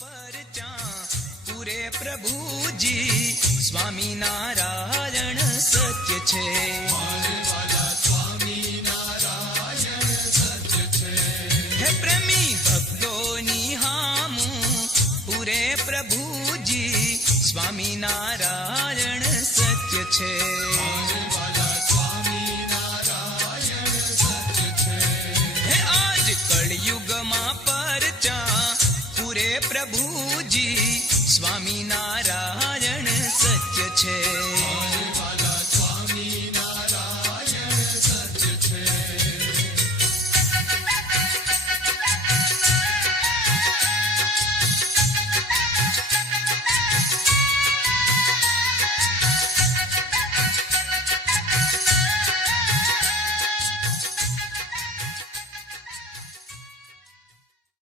પરચા પૂરે પ્રભુજી સ્વામિનારાયણ સત્ય છે. હે પ્રેમી ભક્તોની હામું પૂરે પ્રભુજી સ્વામિનારાયણ સત્ય છે. હે આજ કળયુગમાં પરચા પૂરે પ્રભુજી સ્વામિનારાયણ સત્ય છે.